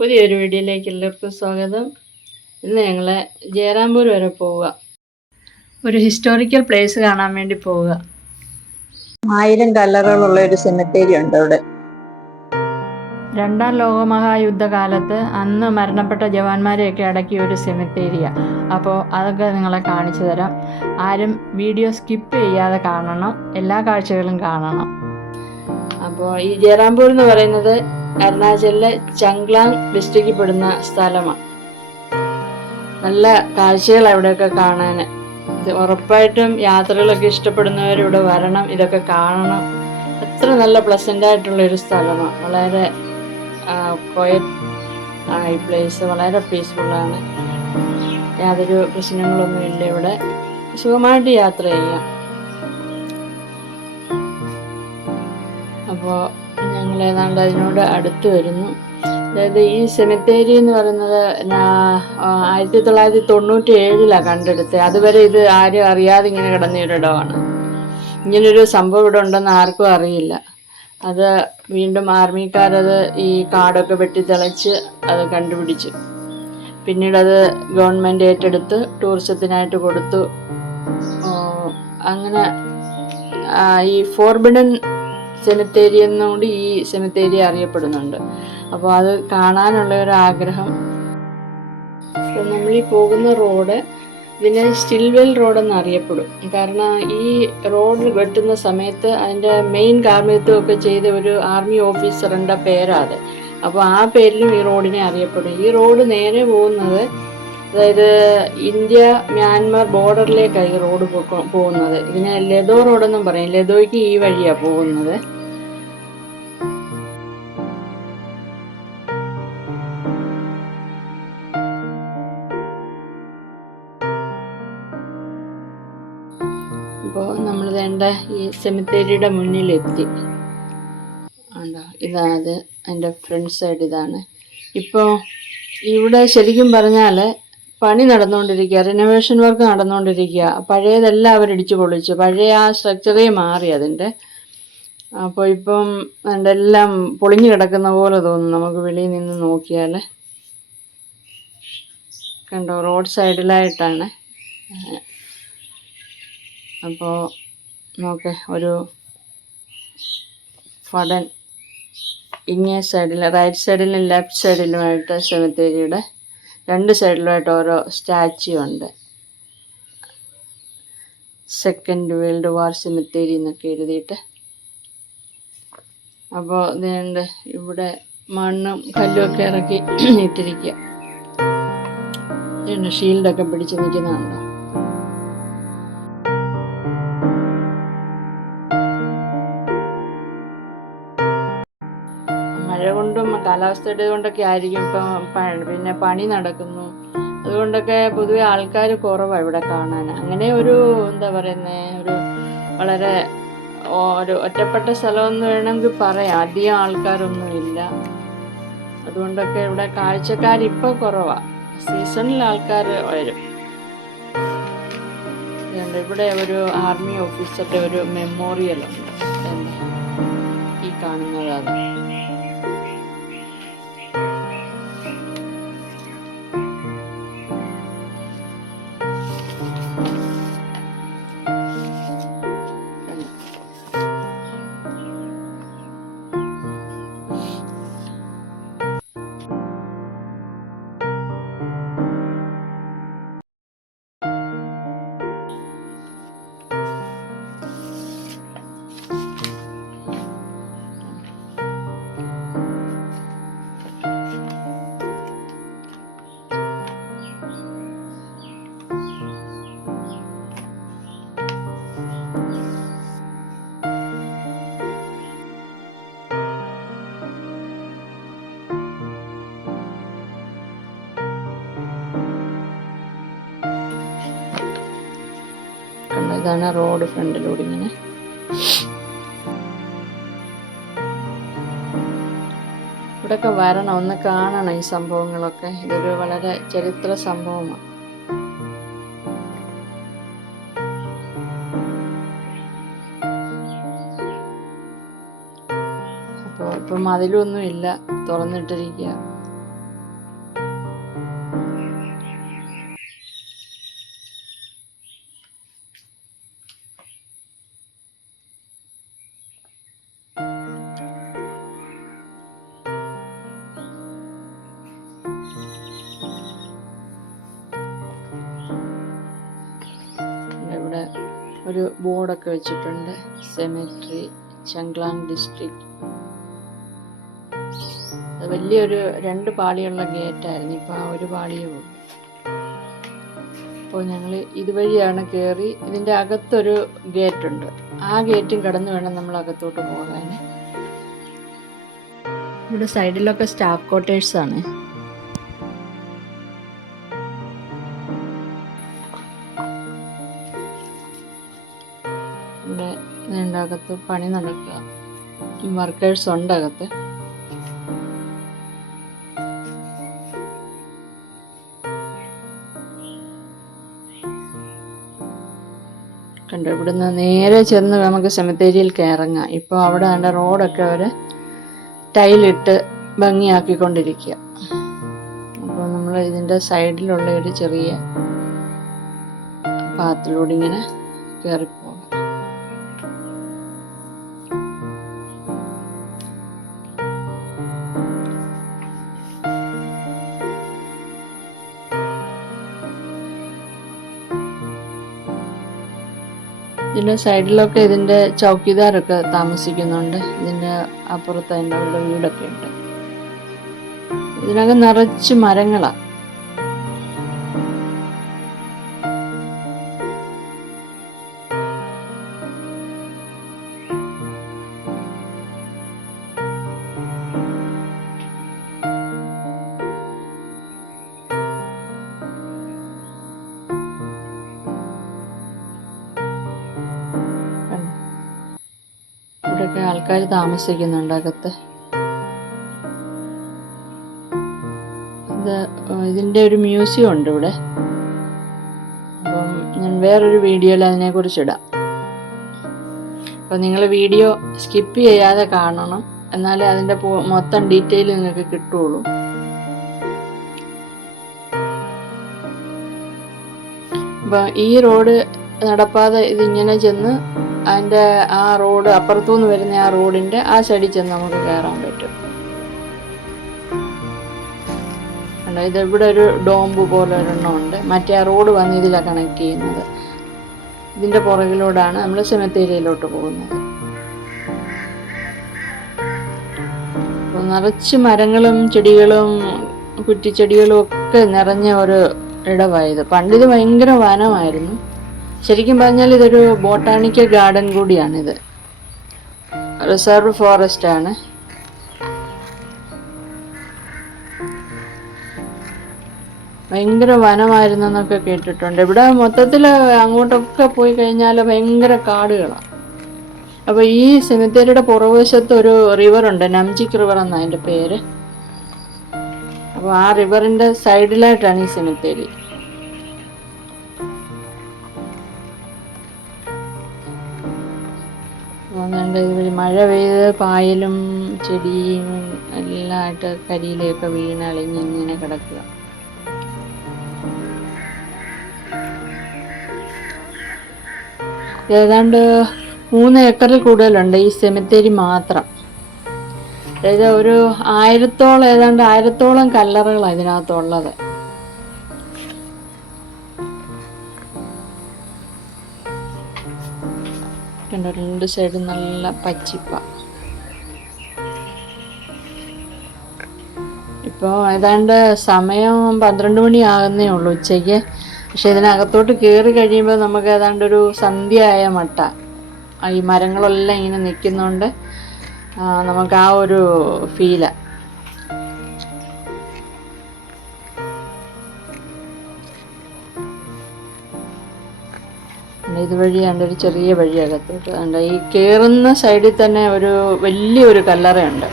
പുതിയൊരു വീഡിയോയിലേക്ക് എല്ലാവർക്കും സ്വാഗതം. ഇന്ന് ഞങ്ങൾ ജയറാംപൂർ വരെ പോവുക. ഒരു ഹിസ്റ്റോറിക്കൽ പ്ലേസ് കാണാൻ വേണ്ടി പോവുക. 1000 കല്ലറകളുള്ള ഒരു സെമിത്തേരി ഉണ്ട് അവിടെ. രണ്ടാം ലോകമഹായുദ്ധകാലത്ത് അന്ന് മരണപ്പെട്ട ജവാന്മാരെയൊക്കെ അടക്കിയ ഒരു സെമിത്തേരിയാണ്. അപ്പോൾ അതൊക്കെ നിങ്ങളെ കാണിച്ചു തരാം. ആരും വീഡിയോ സ്കിപ്പ് ചെയ്യാതെ കാണണം, എല്ലാ കാഴ്ചകളും കാണണം. അപ്പോൾ ഈ ജയറാംപൂർ എന്ന് പറയുന്നത് അരുണാചലിലെ ചംഗ്ലാങ് ഡിസ്ട്രിക്റ്റിൽ പെടുന്ന സ്ഥലമാണ്. നല്ല കാഴ്ചകൾ അവിടെയൊക്കെ കാണാൻ. ഉറപ്പായിട്ടും യാത്രകളൊക്കെ ഇഷ്ടപ്പെടുന്നവരിവിടെ വരണം, ഇതൊക്കെ കാണണം. അത്ര നല്ല പ്ലസൻ്റ് ആയിട്ടുള്ളൊരു സ്ഥലമാണ്. വളരെ ക്വയറ്റ് ഈ പ്ലേസ് വളരെ പീസ്ഫുള്ളാണ്. യാതൊരു പ്രശ്നങ്ങളൊന്നും ഇല്ല. ഇവിടെ സുഖമായിട്ട് യാത്ര ചെയ്യാം. അപ്പോൾ ഞങ്ങൾ ഏതാണ്ട് അതിനോട് അടുത്ത് വരുന്നു. അതായത് ഈ സെമിത്തേരി എന്ന് പറയുന്നത് 1997 കണ്ടെടുത്തത്. അതുവരെ ഇത് ആരും അറിയാതെ ഇങ്ങനെ കിടന്നൊരിടമാണ്. ഇങ്ങനൊരു സംഭവം ഇവിടെ ഉണ്ടെന്ന് ആർക്കും അറിയില്ല. അത് വീണ്ടും ആർമിക്കാരത് ഈ കാടൊക്കെ വെട്ടിത്തെളിച്ച് അത് കണ്ടുപിടിച്ചു. പിന്നീടത് ഗവൺമെൻറ് ഏറ്റെടുത്ത് ടൂറിസത്തിനായിട്ട് കൊടുത്തു. അങ്ങനെ ഈ ഫോർബിഡൻ സെമിത്തേരി എന്നുകൊണ്ട് ഈ സെമിത്തേരി അറിയപ്പെടുന്നുണ്ട്. അപ്പോൾ അത് കാണാനുള്ള ഒരു ആഗ്രഹം. അപ്പോൾ നമ്മൾ ഈ പോകുന്ന റോഡ് ഇതിനെ സ്റ്റിൽവെൽ റോഡെന്ന് അറിയപ്പെടും. കാരണം ഈ റോഡ് വെട്ടുന്ന സമയത്ത് അതിൻ്റെ മെയിൻ കാർമ്മികത്വമൊക്കെ ചെയ്ത ഒരു ആർമി ഓഫീസറിൻ്റെ പേരാണ്. അപ്പോൾ ആ പേരിലും ഈ റോഡിനെ അറിയപ്പെടും. ഈ റോഡ് നേരെ പോകുന്നത്, അതായത് ഇന്ത്യ മ്യാൻമാർ ബോർഡറിലേക്കാണ് ഈ റോഡ് പോകുന്നത്. ഇതിനെ ലതോ റോഡെന്നും പറയും. ലതോയ്ക്ക് ഈ വഴിയാണ് പോകുന്നത്. അപ്പോൾ നമ്മൾ വേണ്ട ഈ സെമിത്തേരിയുടെ മുന്നിലെത്തി. ഉണ്ടോ, ഇതാണ് എൻ്റെ ഫ്രണ്ട് സൈഡ്. ഇതാണ് ഇപ്പോൾ ഇവിടെ ശരിക്കും പറഞ്ഞാൽ പണി നടന്നുകൊണ്ടിരിക്കുക, റിനോവേഷൻ വർക്ക് നടന്നുകൊണ്ടിരിക്കുക. പഴയതെല്ലാം അവരിടിച്ച് പൊളിച്ചു. പഴയ ആ സ്ട്രക്ചറേ മാറി അതിൻ്റെ. അപ്പോൾ ഇപ്പം എല്ലാം പൊളിഞ്ഞു കിടക്കുന്ന പോലെ തോന്നും നമുക്ക് വെളിയിൽ നിന്ന് നോക്കിയാൽ. കണ്ടോ, റോഡ് സൈഡിലായിട്ടാണ്. അപ്പോൾ നോക്കെ, ഒരു ഫടൻ ഇങ്ങേ സൈഡിൽ, റൈറ്റ് സൈഡിലും ലെഫ്റ്റ് സൈഡിലുമായിട്ട് സെമിത്തേരിയുടെ 2 സൈഡിലുമായിട്ട് ഓരോ സ്റ്റാച്യു ഉണ്ട്. സെക്കൻഡ് വേൾഡ് വാർ സെമിത്തേരി എന്നൊക്കെ എഴുതിയിട്ട്. അപ്പോൾ ഇതുണ്ട്, ഇവിടെ മണ്ണും കല്ലുമൊക്കെ ഇറക്കി ഇട്ടിരിക്കുക. ഇതുണ്ട്, ഷീൽഡൊക്കെ പിടിച്ച് നിൽക്കുന്നുണ്ടോ. മഴ കൊണ്ടും കാലാവസ്ഥയുടെ കൊണ്ടൊക്കെ ആയിരിക്കും ഇപ്പം. പിന്നെ പണി നടക്കുന്നു, അതുകൊണ്ടൊക്കെ പൊതുവെ ആൾക്കാർ കുറവാണ് ഇവിടെ കാണാൻ. അങ്ങനെ ഒരു എന്താ പറയുന്നത്, ഒരു വളരെ ഒരു ഒറ്റപ്പെട്ട സ്ഥലമെന്ന് വേണമെങ്കിൽ പറയാം. അധികം ആൾക്കാരൊന്നുമില്ല. അതുകൊണ്ടൊക്കെ ഇവിടെ കാഴ്ചക്കാരിപ്പോൾ കുറവാണ്. സീസണിൽ ആൾക്കാർ വരും. ഇവിടെ ഒരു ആർമി ഓഫീസറുടെ ഒരു മെമ്മോറിയലുണ്ട്. ഈ കാണുന്നത് അത്. ഇതാണ് റോഡ് ഫ്രണ്ടിലൂടെ ഇങ്ങനെ. ഇവിടെയൊക്കെ വരണം, ഒന്ന് കാണണം ഈ സംഭവങ്ങളൊക്കെ. ഇതൊരു വളരെ ചരിത്ര സംഭവമാണ്. അപ്പോൾ ഇപ്പം മതിലൊന്നും ഇല്ല, തുറന്നിട്ടിരിക്കുക. ഒരു ബോർഡൊക്കെ വെച്ചിട്ടുണ്ട്. Cemetery Changlang district. അത് വലിയൊരു 2 പാളിയുള്ള ഗേറ്റായിരുന്നു. ഇപ്പോൾ ആ ഒരു പാളിയേ ഉള്ളൂ. അപ്പോൾ ഞങ്ങൾ ഇതുവഴിയാണ് കയറി. ഇതിൻ്റെ അകത്തൊരു ഗേറ്റുണ്ട്. ആ ഗേറ്റും കടന്ന് വേണം നമ്മൾ അകത്തോട്ട് പോകാൻ. ഇവിടെ സൈഡിലൊക്കെ സ്റ്റാഫ് ക്വാർട്ടേഴ്സാണ്. ഇവിടെ ഇതിൻ്റെ അകത്ത് പണി നടക്കുക. വർക്കേഴ്സ് ഉണ്ട് അകത്ത്. കണ്ടോ, ഇവിടുന്ന് നേരെ ചെന്ന് നമുക്ക് സെമിത്തേരിയിൽ കയറങ്ങാം. ഇപ്പോൾ അവിടെ അതിൻ്റെ റോഡൊക്കെ അവർ ടൈലിട്ട് ഭംഗിയാക്കിക്കൊണ്ടിരിക്കുക. അപ്പോൾ നമ്മൾ ഇതിൻ്റെ സൈഡിലുള്ള ഒരു ചെറിയ പാത്തിലൂടെ ഇങ്ങനെ കയറിപ്പോകാം. ഇതിൻ്റെ സൈഡിലൊക്കെ ഇതിൻ്റെ ചൗക്കിദാരൊക്കെ താമസിക്കുന്നുണ്ട്. ഇതിൻ്റെ അപ്പുറത്ത് അതിൻ്റെ അവരുടെ വീടൊക്കെ ഉണ്ട്. ഇതിനകം നിറച്ച് മരങ്ങളാണ്. ഇവിടെയൊക്കെ ആൾക്കാർ താമസിക്കുന്നുണ്ട് അകത്ത്. ഇതിൻ്റെ ഒരു മ്യൂസിയം ഉണ്ട് ഇവിടെ. അപ്പം ഞാൻ വേറൊരു വീഡിയോയിൽ അതിനെക്കുറിച്ചിടാം. അപ്പോൾ നിങ്ങൾ വീഡിയോ സ്കിപ്പ് ചെയ്യാതെ കാണണം, എന്നാലേ അതിൻ്റെ മൊത്തം ഡീറ്റെയിൽ നിങ്ങൾക്ക് കിട്ടുള്ളൂ. അപ്പോൾ ഈ റോഡ് നടപ്പാതെ ഇതിങ്ങനെ ചെന്ന് അതിൻ്റെ ആ റോഡ് അപ്പുറത്തുനിന്ന് വരുന്ന ആ റോഡിൻ്റെ ആ സൈഡിൽ ചെന്ന് നമുക്ക് കയറാൻ പറ്റും. ഇത് ഇവിടെ ഒരു ഡോംബ് പോലെ ഒരെണ്ണം ഉണ്ട്. മറ്റേ ആ റോഡ് വന്ന് ഇതിലാണ് കണക്ട് ചെയ്യുന്നത്. ഇതിൻ്റെ പുറകിലൂടെയാണ് നമ്മൾ സെമിത്തേരിയിലോട്ട് പോകുന്നത്. അപ്പോൾ നിറച്ച് മരങ്ങളും ചെടികളും കുറ്റിച്ചെടികളും ഒക്കെ നിറഞ്ഞ ഒരു ഇടമായത്. പണ്ടിത് ഭയങ്കര വനമായിരുന്നു. ശരിക്കും പറഞ്ഞാൽ ഇതൊരു ബോട്ടാണിക്കൽ ഗാർഡൻ കൂടിയാണിത്. റിസർവ് ഫോറസ്റ്റ് ആണ്. ഭയങ്കര വനമായിരുന്നെന്നൊക്കെ കേട്ടിട്ടുണ്ട്. ഇവിടെ മൊത്തത്തിൽ അങ്ങോട്ടൊക്കെ പോയി കഴിഞ്ഞാൽ ഭയങ്കര കാടുകളാണ്. അപ്പോൾ ഈ സെമിത്തേരിയുടെ പുറകുവശത്ത് ഒരു റിവറുണ്ട്, നംജിക് റിവർ എന്നാണ് അതിൻ്റെ പേര്. അപ്പോൾ ആ റിവറിൻ്റെ സൈഡിലായിട്ടാണ് ഈ സെമിത്തേരി. ഇതുവഴി മഴ പെയ്ത് പായലും ചെടിയും എല്ലാമായിട്ട് കരിയിലൊക്കെ വീണളിഞ്ഞ് ഇങ്ങനെ കിടക്കുക. ഏതാണ്ട് 3 ഏക്കറിൽ കൂടുതലുണ്ട് ഈ സെമിത്തേരി മാത്രം. അതായത് ഒരു 1000ഓളം കല്ലറകളാണ് ഇതിനകത്തുള്ളത്. കണ്ടോ, 2 സൈഡും നല്ല പച്ചിപ്പ. ഇപ്പോൾ ഏതാണ്ട് സമയം 12 മണിയാകുന്നേ ഉള്ളൂ ഉച്ചയ്ക്ക്. പക്ഷെ ഇതിനകത്തോട്ട് കയറി കഴിയുമ്പോൾ നമുക്ക് ഏതാണ്ടൊരു സന്ധ്യയായ മട്ട. ഈ മരങ്ങളെല്ലാം ഇങ്ങനെ നിൽക്കുന്നതുകൊണ്ട് നമുക്ക് ആ ഒരു ഫീലാണ്. ഇതുവഴിയാണ്ട് ഒരു ചെറിയ വഴി അകത്തോട്ട്. ഈ കയറുന്ന സൈഡിൽ തന്നെ ഒരു വലിയൊരു കല്ലറയുണ്ട്.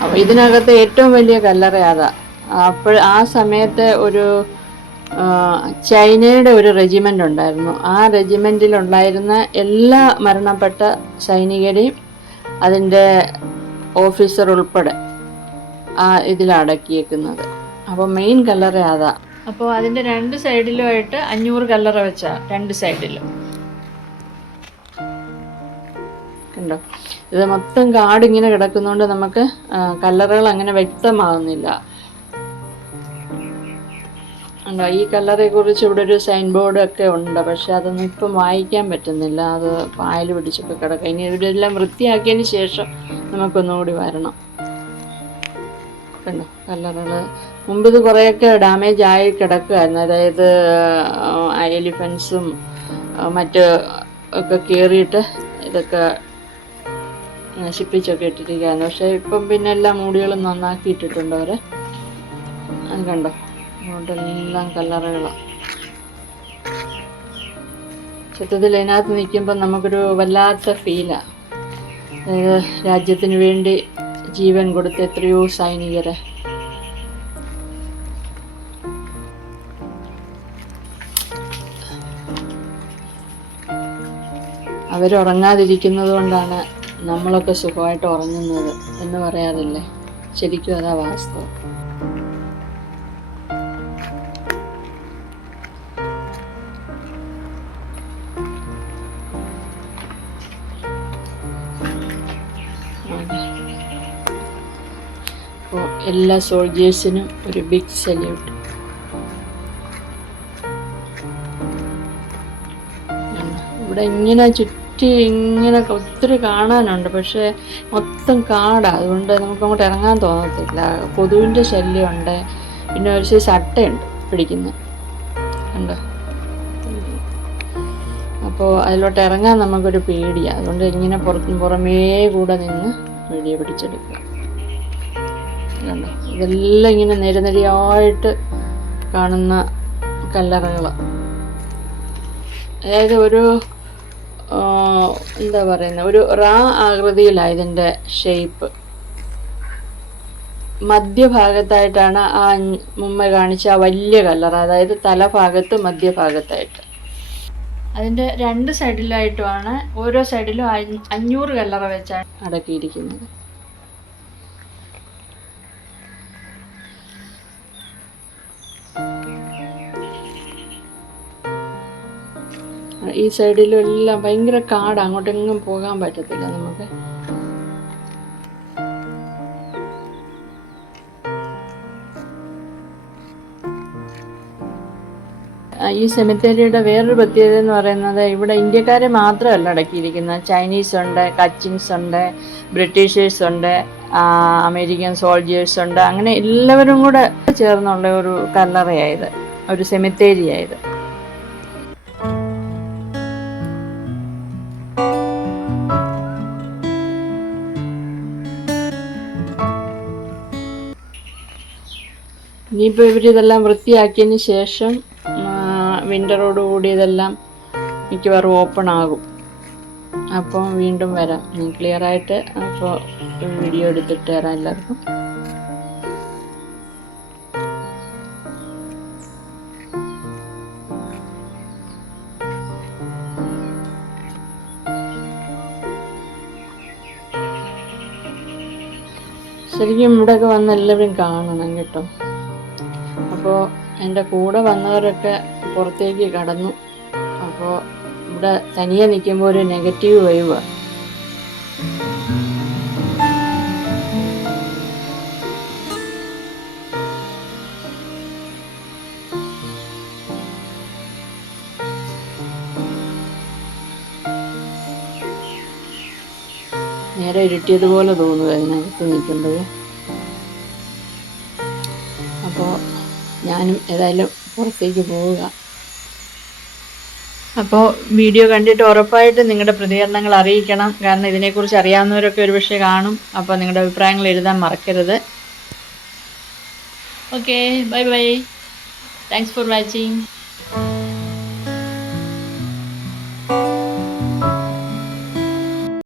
അപ്പോൾ ഇതിനകത്ത് ഏറ്റവും വലിയ കല്ലറ അതാ. അപ്പോൾ ആ സമയത്ത് ഒരു ചൈനയുടെ ഒരു റെജിമെൻ്റ് ഉണ്ടായിരുന്നു. ആ റെജിമെൻറ്റിലുണ്ടായിരുന്ന എല്ലാ മരണപ്പെട്ട സൈനികരെയും അതിൻ്റെ ഓഫീസർ ഉൾപ്പെടെ ഇതിലടക്കിയേക്കുന്നത്. അപ്പോൾ മെയിൻ കല്ലറ അതാ. അപ്പോൾ അതിൻ്റെ 2 സൈഡിലുമായിട്ട് 500 കല്ലറ വെച്ചാ 2 സൈഡിലും. കണ്ടോ, ഇത് മൊത്തം കാടിങ്ങനെ കിടക്കുന്നതുകൊണ്ട് നമുക്ക് കല്ലറകൾ അങ്ങനെ വ്യക്തമാകുന്നില്ല. ഉണ്ടോ ഈ കളറെ കുറിച്ച് ഇവിടെ ഒരു സൈൻ ബോർഡൊക്കെ ഉണ്ട്, പക്ഷെ അതൊന്നും ഇപ്പം വായിക്കാൻ പറ്റുന്നില്ല. അത് പായൽ പിടിച്ചൊക്കെ കിടക്കുക. ഇനി ഇവിടെയെല്ലാം വൃത്തിയാക്കിയതിന് ശേഷം നമുക്കൊന്നുകൂടി വരണം. കണ്ടോ കളറുകൾ മുമ്പ് ഇത് കുറേയൊക്കെ ഡാമേജ് ആയി കിടക്കുമായിരുന്നു. അതായത് എലിഫൻസും മറ്റ് ഒക്കെ കയറിയിട്ട് ഇതൊക്കെ നശിപ്പിച്ചൊക്കെ ഇട്ടിരിക്കുകയായിരുന്നു. പക്ഷേ ഇപ്പം പിന്നെ എല്ലാ മൂടികളും നന്നാക്കി ഇട്ടിട്ടുണ്ട് അവർ. അത് കണ്ടോ അതുകൊണ്ടെല്ലാം കളറുകളാണ്. സത്യത്തിൽ അതിനകത്ത് നിൽക്കുമ്പോൾ നമുക്കൊരു വല്ലാത്ത ഫീലാണ്. അതായത് രാജ്യത്തിന് വേണ്ടി ജീവൻ കൊടുത്ത എത്രയോ സൈനികരെ. അവരുറങ്ങാതിരിക്കുന്നത് കൊണ്ടാണ് നമ്മളൊക്കെ സുഖമായിട്ട് ഉറങ്ങുന്നത് എന്ന് പറയാറില്ലേ? ശരിക്കും അതാ വാസ്തവം. അപ്പോൾ എല്ലാ സോൾജേഴ്സിനും ഒരു ബിഗ് സല്യൂട്ട്. ഇവിടെ ഇങ്ങനെ ചുറ്റി ഇങ്ങനെ ഒത്തിരി കാണാനുണ്ട്, പക്ഷേ മൊത്തം കാടാണ്. അതുകൊണ്ട് നമുക്കങ്ങോട്ട് ഇറങ്ങാൻ തോന്നത്തില്ല. കൊതുവിൻ്റെ ശല്യമുണ്ട്, പിന്നെ ഒരു സൈസ് അട്ടയുണ്ട് പിടിക്കുന്നത് കണ്ടോ. അപ്പോൾ അതിലോട്ട് ഇറങ്ങാൻ നമുക്കൊരു പേടിയാണ്. അതുകൊണ്ട് ഇങ്ങനെ പുറമേ കൂടെ നിന്ന് വീഡിയോ പിടിച്ചെടുക്കുക. കണ്ടോ ഇതെല്ലാം ഇങ്ങനെ നിരനിരയായിട്ട് കാണുന്ന കല്ലറകളാണ്. അതായത് ഒരു എന്താ പറയുന്നത്, ഒരു റാ ആകൃതിയിലാണ് ഇതിൻ്റെ ഷേപ്പ്. മധ്യഭാഗത്തായിട്ടാണ് ആ മുമ്പ് കാണിച്ച ആ വലിയ കല്ലറ, അതായത് തലഭാഗത്ത് മധ്യഭാഗത്തായിട്ട്. അതിൻ്റെ രണ്ട് സൈഡിലായിട്ടുമാണ്, ഓരോ സൈഡിലും 500 കല്ലറ വെച്ചാണ് അടക്കിയിരിക്കുന്നത്. ഈ സൈഡിലും എല്ലാം ഭയങ്കര കാടാണ്, അങ്ങോട്ടെങ്ങും പോകാൻ പറ്റത്തില്ല നമുക്ക്. ഈ സെമിത്തേരിയുടെ വേറൊരു പ്രത്യേകത എന്ന് പറയുന്നത്, ഇവിടെ ഇന്ത്യക്കാരെ മാത്രമല്ല അടക്കിയിരിക്കുന്നത്. ചൈനീസ് ഉണ്ട്, കച്ചിൻസ് ഉണ്ട്, ബ്രിട്ടീഷേഴ്സ് ഉണ്ട്, അമേരിക്കൻ സോൾജേഴ്സ് ഉണ്ട്. അങ്ങനെ എല്ലാവരും കൂടെ ചേർന്നുള്ള ഒരു കല്ലറയായത്, ഒരു സെമിത്തേരിയായത്. ഇനിയിപ്പോൾ ഇവരിതെല്ലാം വൃത്തിയാക്കിയതിന് ശേഷം വിൻ്ററോടുകൂടി ഇതെല്ലാം മിക്കവാറും ഓപ്പൺ ആകും. അപ്പോൾ വീണ്ടും വരാം ക്ലിയറായിട്ട്. അപ്പോൾ വീഡിയോ എടുത്തിട്ട് തരാം എല്ലാവർക്കും. ശരിക്കും ഇവിടെയൊക്കെ വന്ന് എല്ലാവരും കാണണം കേട്ടോ. അപ്പോൾ എൻ്റെ കൂടെ വന്നവരൊക്കെ പുറത്തേക്ക് കടന്നു. അപ്പോൾ ഇവിടെ തനിയെ നിൽക്കുമ്പോൾ ഒരു നെഗറ്റീവ് വൈവാണ്. നേരെ ഇരുട്ടിയതുപോലെ തോന്നുക അതിനകത്ത് നിൽക്കുമ്പോൾ. അപ്പോൾ ഞാനും ഏതായാലും പുറത്തേക്ക് പോവുക. അപ്പോൾ വീഡിയോ കണ്ടിട്ട് ഉറപ്പായിട്ട് നിങ്ങളുടെ പ്രതികരണങ്ങൾ അറിയിക്കണം. കാരണം ഇതിനെക്കുറിച്ച് അറിയാവുന്നവരൊക്കെ ഒരു പക്ഷേ കാണും. അപ്പോൾ നിങ്ങളുടെ അഭിപ്രായങ്ങൾ എഴുതാൻ മറക്കരുത്. Okay, bye bye. Thanks for watching.